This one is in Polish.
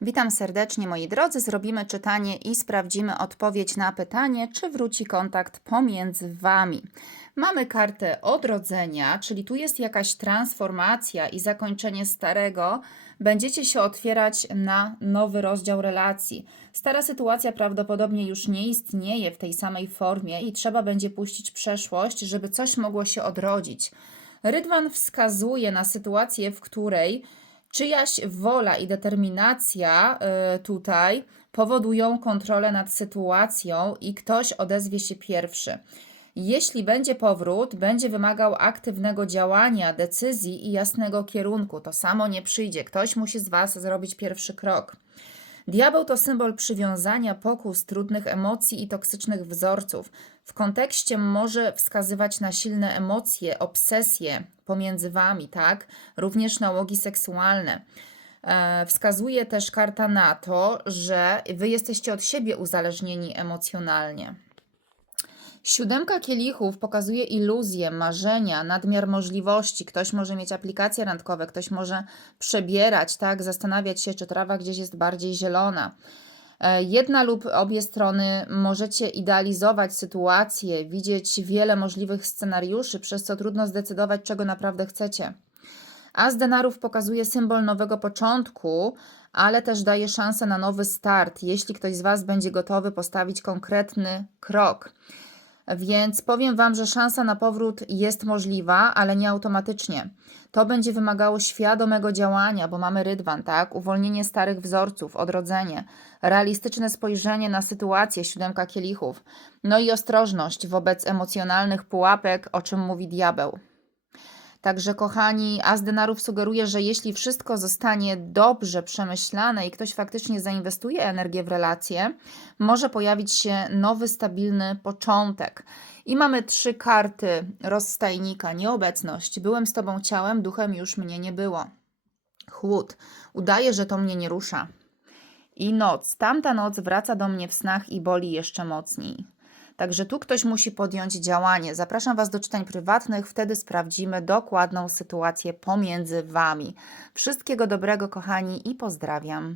Witam serdecznie moi drodzy. Zrobimy czytanie i sprawdzimy odpowiedź na pytanie, czy wróci kontakt pomiędzy Wami. Mamy kartę odrodzenia, czyli tu jest jakaś transformacja i zakończenie starego. Będziecie się otwierać na nowy rozdział relacji. Stara sytuacja prawdopodobnie już nie istnieje w tej samej formie i trzeba będzie puścić przeszłość, żeby coś mogło się odrodzić. Rydwan wskazuje na sytuację, w której czyjaś wola i determinacja y, tutaj powodują kontrolę nad sytuacją i ktoś odezwie się pierwszy. Jeśli będzie powrót, będzie wymagał aktywnego działania, decyzji i jasnego kierunku. To samo nie przyjdzie. Ktoś musi z Was zrobić pierwszy krok. Diabeł to symbol przywiązania, pokus, trudnych emocji i toksycznych wzorców. W kontekście może wskazywać na silne emocje, obsesje pomiędzy wami, tak? Również nałogi seksualne. E, Wskazuje też karta na to, że wy jesteście od siebie uzależnieni emocjonalnie. Siódemka kielichów pokazuje iluzje, marzenia, nadmiar możliwości. Ktoś może mieć aplikacje randkowe, ktoś może przebierać, tak, zastanawiać się, czy trawa gdzieś jest bardziej zielona. E, Jedna lub obie strony możecie idealizować sytuację, widzieć wiele możliwych scenariuszy, przez co trudno zdecydować, czego naprawdę chcecie. As denarów pokazuje symbol nowego początku, ale też daje szansę na nowy start, jeśli ktoś z Was będzie gotowy postawić konkretny krok. Więc powiem Wam, że szansa na powrót jest możliwa, ale nie automatycznie. To będzie wymagało świadomego działania, bo mamy rydwan, tak? Uwolnienie starych wzorców, odrodzenie, realistyczne spojrzenie na sytuację, siódemka kielichów. No i ostrożność wobec emocjonalnych pułapek, o czym mówi diabeł. Także, kochani, As denarów sugeruje, że jeśli wszystko zostanie dobrze przemyślane i ktoś faktycznie zainwestuje energię w relacje, może pojawić się nowy, stabilny początek. I mamy trzy karty rozstajnika: nieobecność. Byłem z tobą ciałem, duchem już mnie nie było. Chłód. Udaje, że to mnie nie rusza. I noc. Tamta noc wraca do mnie w snach i boli jeszcze mocniej. Także tu ktoś musi podjąć działanie. Zapraszam Was do czytań prywatnych, wtedy sprawdzimy dokładną sytuację pomiędzy Wami. Wszystkiego dobrego, kochani, i pozdrawiam.